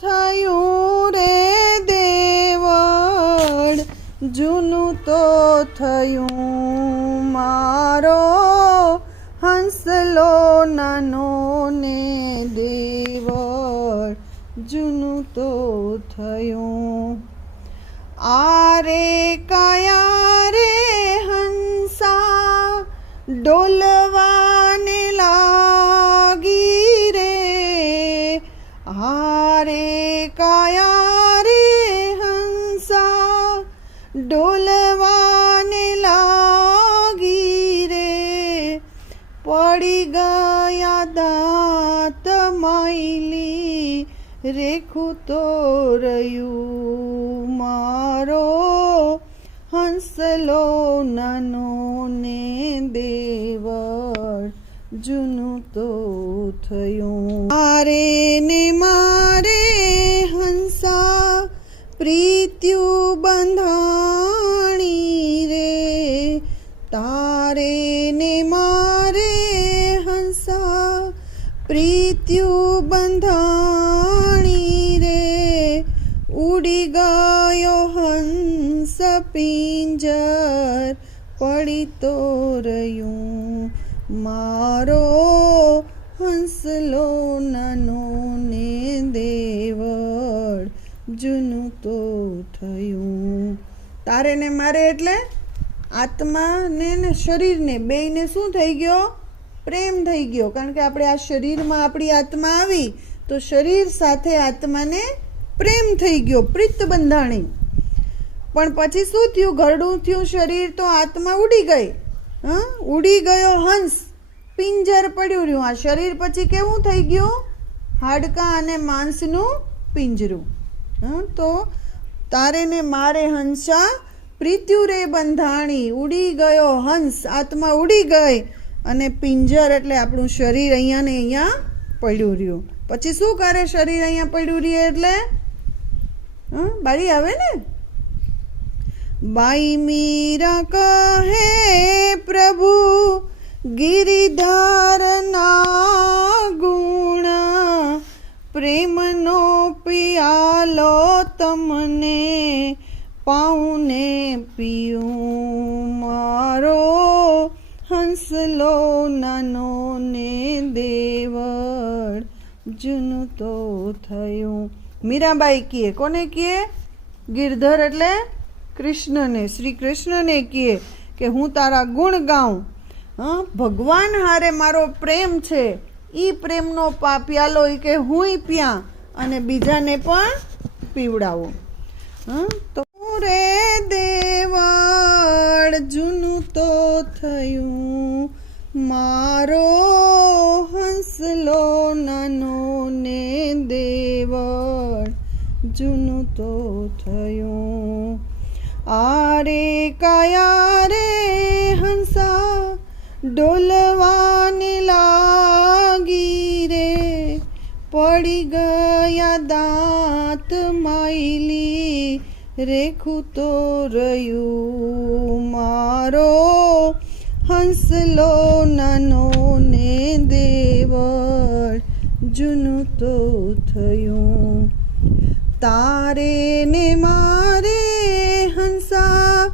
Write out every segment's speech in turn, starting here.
થયું રે દેવળ? જૂનું તો થયું મારો હંસલો નાનો ને દેવળ. જૂનું તો થયું. આરે કયા રે હંસા? ડોલવાને ડોલવાને લાગી રે પડી ગયા દાંત માયલી રેખું તો રહ્યું મારો હંસલો નાનો ને દેવળ, જૂનું તો થયું. મારે ને મારે હંસા, પ્રીત્યુ બંધાણી પ્રીત્યું બંધાણી રે, ઉડી ગયો હંસ પિંજર, પડી તો રહ્યું મારો હંસલો નાનો ને દેવળ, જૂનું તો થયું. તારે ને મારે એટલે આત્માને ને શરીરને, બેયને શું થઈ ગયો? પ્રેમ થઈ ગયો. કારણ કે આપણે આ શરીરમાં આપણી આત્મા આવી, તો શરીર સાથે આત્માને પ્રેમ થઈ ગયો, પ્રીત બંધાણી. પણ પછી શું થયું? ઘરડું થયું, શરીર તો આત્મા ઉડી ગઈ. હા? ઉડી ગયો હંસ. પિંજર પડ્યું રહ્યું. આ શરીર પછી કેવું થઈ ગયું? હાડકાં અને માંસનું પિંજરું. હં? તો તારે ને મારે હંસા પ્રીત્યુ રે બંધાણી. ઉડી ગયો હંસ. આત્મા ઉડી ગઈ. અને પિંજર એટલે આપણું શરીર અહીંયા ને અહીંયા પડ્યું રહ્યું. પછી શું કરે શરીર અહીંયા પડ્યું રહે એટલે? બાળી આવે ને? બાઈ મીરા કહે, પ્રભુ ગિરિધારના ગુણ, પ્રેમનો પિયાલો તમને પાઉને પીયું મારો હંસલો નાનો ને દેવળ, જૂનું તો થયું. મીરાબાઈ કીએ, કોને કીએ? ગિરધર એટલે કૃષ્ણને, શ્રી કૃષ્ણને કીએ કે હું તારા ગુણ ગાઉં. હા, ભગવાન હારે મારો પ્રેમ છે. એ પ્રેમનો પ્યાલો એ કે હુંય પ્યાં અને બીજાને પણ પીવડાવો. હા, તો રે દેવાળ, જૂનું તો થયું. થયું. આરે કયા રે હંસા ડોલવાની લાગી રે? પડી ગયા દાંત માયલી રેખું તો રહ્યું. મારો હંસલો નાનો ને દેવળ, જૂનું તો થયું. તારે ને મારે હંસા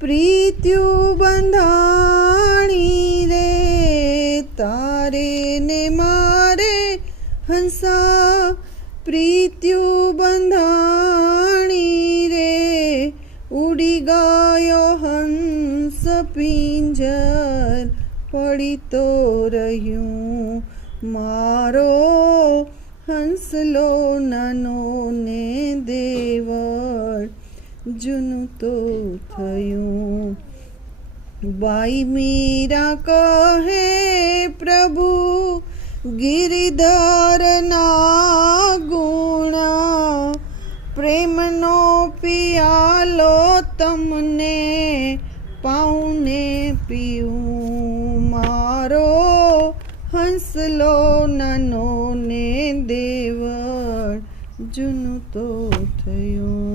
પ્રીત્યુ બંધાણી રે. તારે ને મારે હંસા પ્રીત્યુ બંધાણી રે. ઉડી ગયો હંસ પિંજર, પડી તો રહ્યું મારો હંસલો નાનો ને દેવળ, જૂનું તો થયું. બાઈ મીરા કહે, પ્રભુ, ગિરિધરના ગુણ, પ્રેમનો પિયાલો તમને પાઉને પીવું. હંસલો નાનો ને દેવળ જૂનું તો થયું.